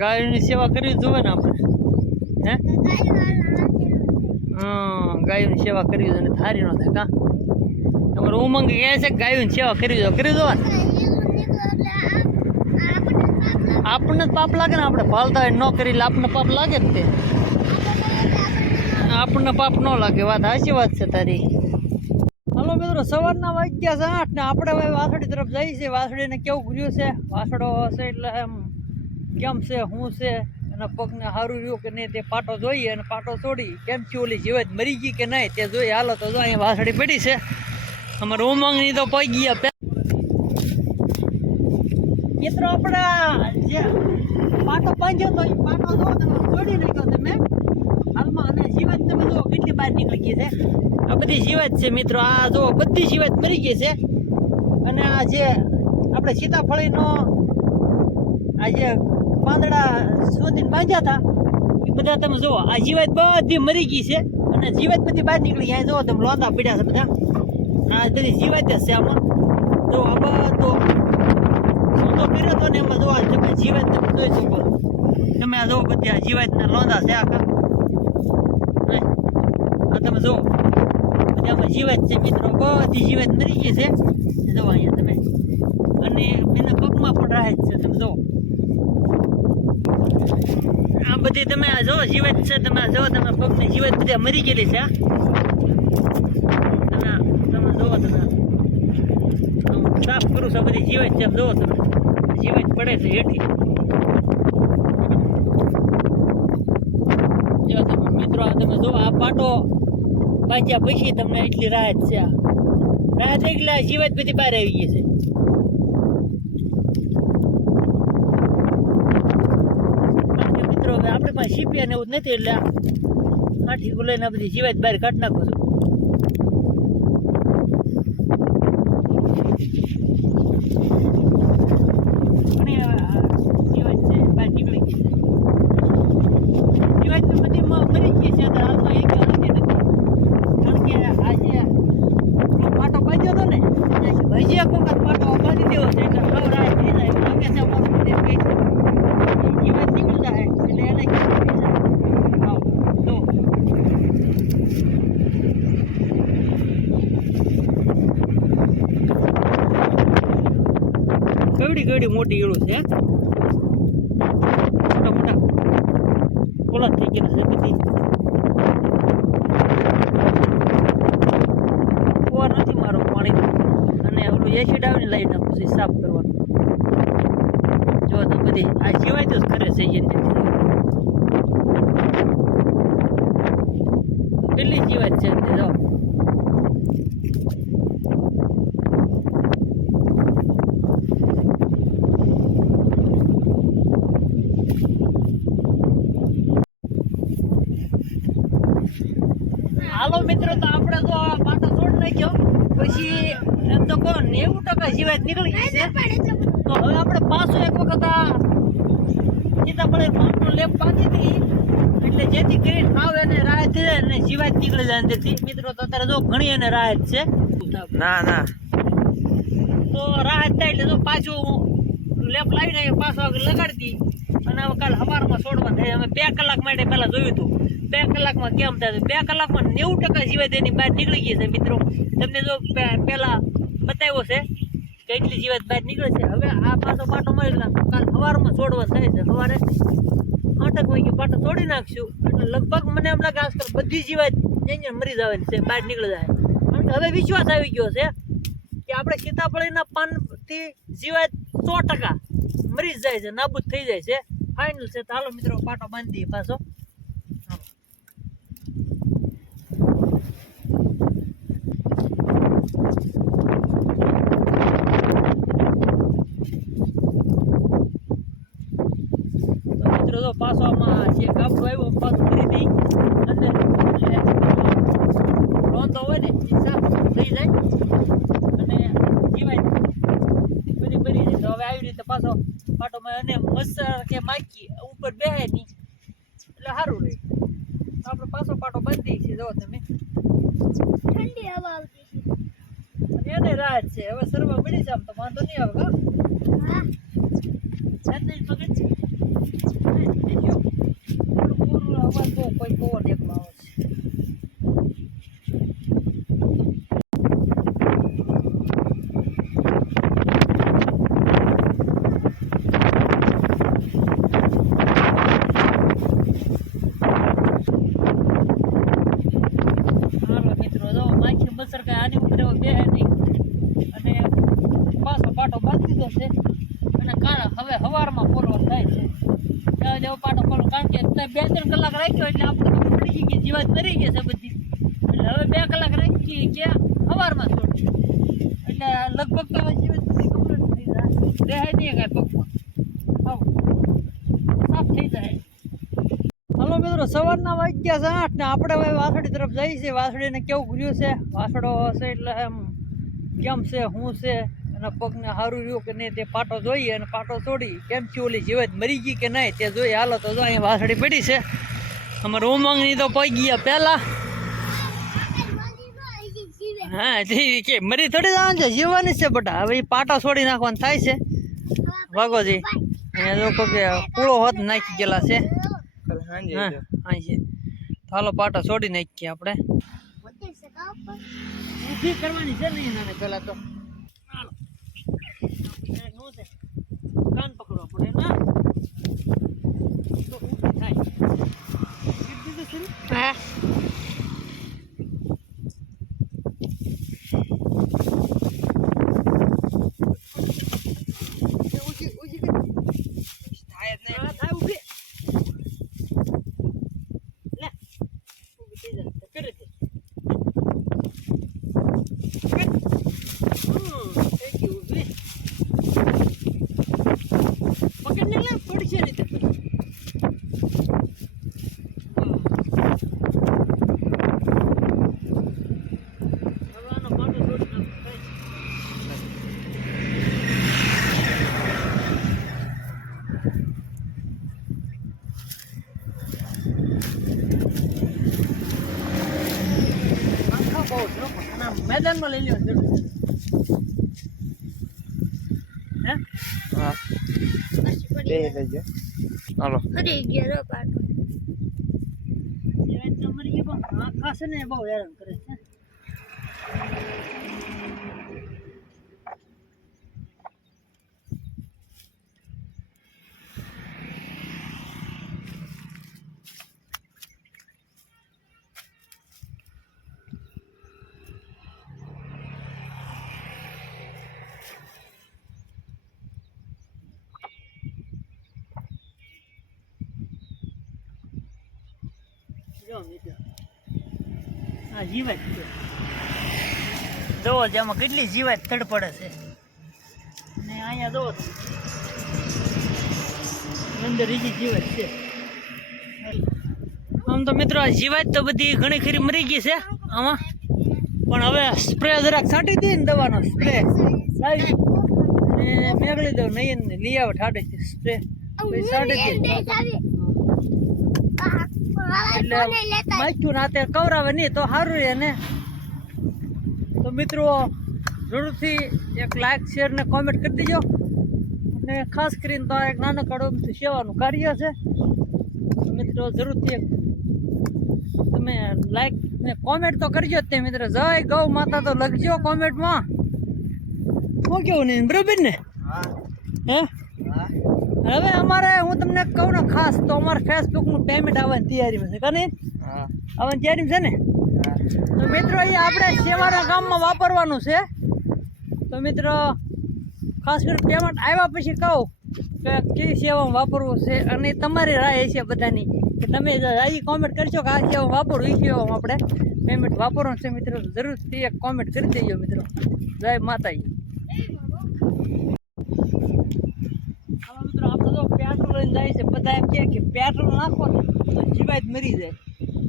ગાયોની સેવા કરવી જોવે ને આપણે. હે? હા, ગાયોની સેવા કરવી જોઈએ અને થારી ન થાય. કા? તમારો ઉમંગ કહે છે કે ગાયોની સેવા કરવી જોઈએ. કરી દો આપણને પાપ લાગે ને આપણે પાલતા હોય ન કરી આપણને પાપ લાગે જ તે. આપણને પાપ ન લાગે. વાત સાચી વાત છે તારી. હાલો મિત્રો, સવારના વાગ્યા છે આઠ ને આપણે ભાઈ વાસળી તરફ જઈએ છીએ. વાસડીને કેવું કર્યું છે? વાસળો હશે એટલે એમ કેમ છે શું છે? એના પગને સારું રહ્યું કે નહીં તે પાટો જોઈએ અને પાટો છોડી કેમ છે ઓલી જીવત મરી ગઈ કે નહીં? તે જોઈએ, હાલો તો જો, અહીંયા વાસળી પડી છે. અમારે ઉમંગની તો પગ ગયા મિત્રો, આપણે જે પાટો બાંધ્યો તો એ પાટો જો તમે છોડી નાખ્યો તમે. હાલમાં અને જીવત તમે જુઓ કેટલી બહાર નીકળી ગઈ છે. આ બધી જીવત છે મિત્રો, આ જો બધી જીવત મરી ગઈ છે. અને આ જે આપણે સીતાફળીનો આ જે પાંદડા શોધીને બાંધ્યા હતા. એ બધા તમે જુઓ, આ જીવાત બધી મરી ગઈ છે અને જીવાત બધી બહાર નીકળી અહીંયા જુઓ, તમે લોંદા પડ્યા છે બધા. આ બધી જીવાત જ છે આમાં. જો આ બધું સૂતો કર્યો હતો ને એમાં જોવા તમે જીવાત તમે જોઈ શકો. તમે આ જુઓ, બધી આ જીવાતના લોંદા છે આખા. આ તમે જુઓ બધી આમાં જીવત છે મિત્રો. બધી જીવાત મરી ગઈ છે. જુઓ અહીંયા તમે. અને એના પગમાં પણ રાહત છે, તમે જુઓ. આ બધી તમે આ જો જીવત છે, તમે આ જો, તમે પગની જીવત બધી મરી ગયેલી છે તમે તમે તમે સાફ કરું છું, બધી જીવત છે જોવો તમે. જીવત પડે છે હેઠી. મિત્રો તમે જો, આ પાટો બાજ્યા પછી તમને એટલી રાહત છે. રાહત એટલે જીવત બધી બહાર આવી ગઈ છે કારણ કે આપણે પાસે સીપિયા ને એવું નથી એટલે આઠી લઈને બધી જીવાત બહાર કાઢી નાખું છું. ઘણી હવે આ જીવાત છે બહાર નીકળી ગઈ છે જીવાત તો બધી મ- મરી ગઈ છે અત્યારે હાલમાં એક હજી નથી કારણ કે આ જે પેલો પાટો બાંધ્યો હતો ને એ હજી એક વખત પાટો બાંધી દેવો છે એટલે સાવ રાહત થઈ જાય એવું લાગે છે અમારું બધે કઈ છે જીવાત નીકળી જાય એટલે એને કેવું થઈ જાય આવ તો કેવડી કેવડી મોટી ઈળું છે? મોટા મોટા. ઓલા થઈ ગયેલા છે બધી. નથી મારો પાણી અને ઓલું એસિડ આવીને લઈ નાખું છે, સાફ કરવાનું જો તો બધી આ જીવાય તો જ કરે છે એની કેટલી જીવાત છે તે જો હાલો મિત્રો તો આપણે તો આ પાટો છોડ નાખ્યો પછી એમ તો કહો નેવું ટકા નીકળી ગઈ છે. તો હવે આપણે પાછું એક વખત આ સીતાફળે પાટનો લેપ બાંધી હતી. એટલે જેથી કરીને હાવ એને રાહત છે અને જીવાત નીકળી જાય તેથી. મિત્રો તો અત્યારે જો ઘણી એને રાહત છે. ના ના. તો રાહત થાય એટલે જો પાછું લેપ લાવીને પાછો આગળ લગાડી દી અને હવે કાલ સવારમાં છોડવા થાય. અમે બે કલાક માટે પહેલાં જોયું હતું. બે કલાકમાં કેમ થાય? બે કલાકમાં નેવું ટકા જીવાત એની બહાર નીકળી ગઈ છે મિત્રો. તમને જો પહેલાં બતાવ્યો છે. કે એટલી જીવાત બહાર નીકળે છે? હવે આ પાછો પાટો મળી કાલ સવારમાં છોડવા થાય છે. સવારે આઠક વાગે પાટો છોડી નાખશું. એટલે લગભગ મને એમ લાગે આજકાલ બધી જીવાત અહીંયા મરી જવાની છે, બહાર નીકળી જાય. કારણ કે હવે વિશ્વાસ આવી ગયો છે કે આપણે સીતાફળીના પાનથી જીવાત સો ટકા મરી જાય છે, નાબૂદ થઈ જાય છે. ફાઇનલ છે. તો હાલો મિત્રો, પાટો બાંધી પાછો. Thank તો મિત્રો જો પાછો આમાં જે કાપડું આવ્યો પાછું દઈ. અંદર રોંધો હોય ને એ સાફ થઈ જાય. અને જીવાય. બધી બની જાય તો હવે આવી રીતે પાછો પાટો માં અને મચ્છર કે માખી ઉપર બેહે નહીં. એટલે સારું રહે. તો આપણે પાછો પાટો બાંધી છે જો તમે. ઠંડી હવા આવતી અને એને રાહત છે. હવે સર્વ મળી છે આમ તો વાંધો નહીં આવે છે હા. છે પગજ બહુ કોઈ એકલો આવે છે હાલો મિત્રો જો માખી બસર કાંઈ આની ઉપર એવો બેહે નહીં અને પાછો પાટો બાંધી દીધો છે અને કાળ હવે હવારમાં ફોરવર થાય છે ત્યાં જેવો પાટો ફોલો કારણ કે તે બે ત્રણ કલાક રાખ્યો એટલે આપણે પડી ગઈ કે જીવાત મરી ગયા છે બધી. એટલે હવે બે કલાક રાખી કે અવારમાં છોડી એટલે લગભગ તો જીવાત બધી complete થઈ રહે નહીં કાંઈ પગમાં. આવું. સાફ થઈ જાય. હલો મિત્રો, સવારના વાગ્યા છે આઠ ને આપણે હવે વાસળી તરફ જઈએ છીએ. વાસળીને કેવું કર્યું છે? વાસળો હશે એટલે એમ, કેમ છે? શું છે? એના પગને સારું રહ્યું કે નહીં તે પાટો જોઈએ અને પાટો છોડી કેમ છે ઓલી જીવત મરી ગઈ કે નહીં તે જોઈએ. હાલો તો જો અહીંયા વાસળી પડી છે. અમારે ઉમંગની તો પગ ગયા પહેલાં. હા જીવી કે મરી થોડી જવાનું છે જીવવાની છે બટા. હવે એ પાટા છોડી નાખવાનું થાય છે. વાઘોજી અહીંયા લોકો કે કૂળો હોત નાખી ગયેલા છે. હા હા છે હાલો પાટા છોડી નાખીએ આપણે. કરવાની છે નહીં નાને પેલા તો. 来 હો, આના મેદાનમાં લઈ લેવાની જરૂર છે. હે? હાલો. ફરી ગયો પાટો તમારી બહુ છે ને બહુ હેરાન આ જીવાત છે. જોવો જેમાં કેટલી જીવાત તડપડે છે. ને અહીંયા જોવો અંદર બીજી જીવાત છે. આમ તો મિત્રો આ જીવાત તો બધી ઘણી ખરી મરી ગઈ છે આમાં. પણ હવે સ્પ્રે જરાક છાંટી દે ને દવાનો સ્પ્રે મેગળી દઉં નહીં લઈ આવે ઠાડે સ્પ્રે છાંટી દે એટલે માખ્યું નાતે કવરાવે નહીં તો સારું રહે ને. તો મિત્રો જરૂરથી એક લાઈક શેર ને કોમેન્ટ કરી દેજો. અને ખાસ કરીને તો આ એક નાનકડું અમથું સેવાનું કાર્ય છે. તો મિત્રો જરૂરથી એક તમે લાઈક ને કોમેન્ટ તો કરજો જ તે મિત્રો. જય ગૌ માતા તો લખજો કોમેન્ટમાં શું કેવું નહીં બરોબર ને? હે? હવે અમારે હું તમને કહું ને ખાસ તો અમારે ફેસબુકનું પેમેન્ટ આવવાની તૈયારીમાં છે કને આવવાની તૈયારી છે ને? તો મિત્રો એ આપણે સેવાના કામમાં વાપરવાનું છે. તો મિત્રો ખાસ કરીને પેમેન્ટ આવ્યા પછી કહું કે કઈ સેવામાં વાપરવું છે અને તમારી રાય છે બધાની. કે તમે એ કોમેન્ટ કરશો કે આ સેવા વાપરવું એ સેવામાં આપણે પેમેન્ટ વાપરવાનું છે. મિત્રો જરૂરથી એક કોમેન્ટ કરી દેજો મિત્રો. જય માતાજી હવે મિત્રો આપણે તો પેટ્રોલ લઈને જાય છે. બધા એમ કે પેટ્રોલ નાખો તો જીવાત મરી જાય.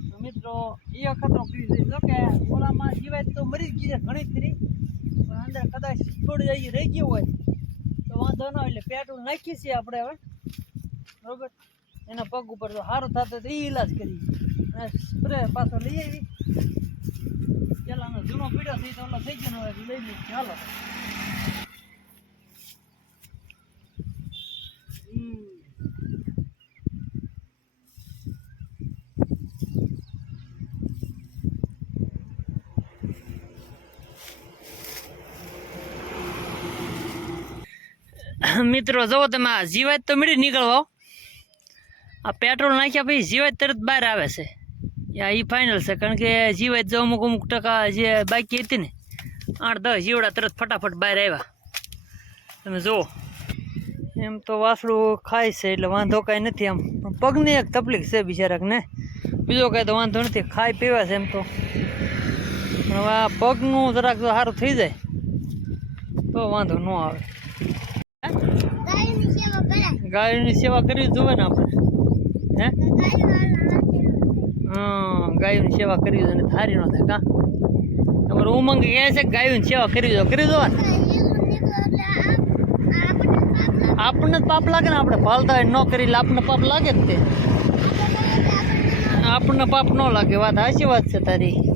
તો મિત્રો, એ અખતરો કરી દે જો કે ઓલામાં જીવાત તો મરી જ ગઈ છે ઘણી ખરી, પણ અંદર કદાચ થોડી જઈ રહી ગયું હોય, તો વાંધો ન એટલે પેટ્રોલ નાખીએ છીએ આપણે હવે. બરોબર? એના પગ ઉપર તો સારો થતો તો એ ઈલાજ કરી. અને સ્પ્રે પાછો લઈ આવી. પેલાનો જૂનો પીડ્યો થઈ તો ઓલો થઈ ગયો હોય લઈ લઈ ચાલો હમ. મિત્રો જુઓ તમે આ જીવાત તો મળી નીકળવો. આ પેટ્રોલ નાખ્યા પછી જીવાત તરત બહાર આવે છે. એ ફાઇનલ છે, કારણ કે જીવાત જો અમુક અમુક ટકા જે બાકી હતી ને, આઠ દસ જીવડા તરત ફટાફટ બહાર આવ્યા. તમે જુઓ. એમ તો વાસળું ખાય છે એટલે વાંધો કાંઈ નથી આમ. પણ પગની એક તકલીફ છે બિચારાકને બીજો કાંઈ તો વાંધો નથી ખાઈ પીવા છે એમ તો. પણ હવે આ પગનું જરાક જો સારું થઈ જાય તો વાંધો ન આવે. ગાયની સેવા ગાયોની સેવા કરવી જોઈએ ને આપણે હે? તો હા ગાયોની સેવા કરવી જોઈએ થારી ન થાય કાં? તમારે ઉમંગ કહે છે કે ગાયોની સેવા કરવી જોઈએ કરી જોઈએ ને છે એવું નીકળો એટલે આ આપણને જ પાપ લાગે ને આપણે હોય ન કરી આપણને પાપ લાગે જ તે. આપણને પાપ ન લાગે. વાત સાચી વાત છે તારી.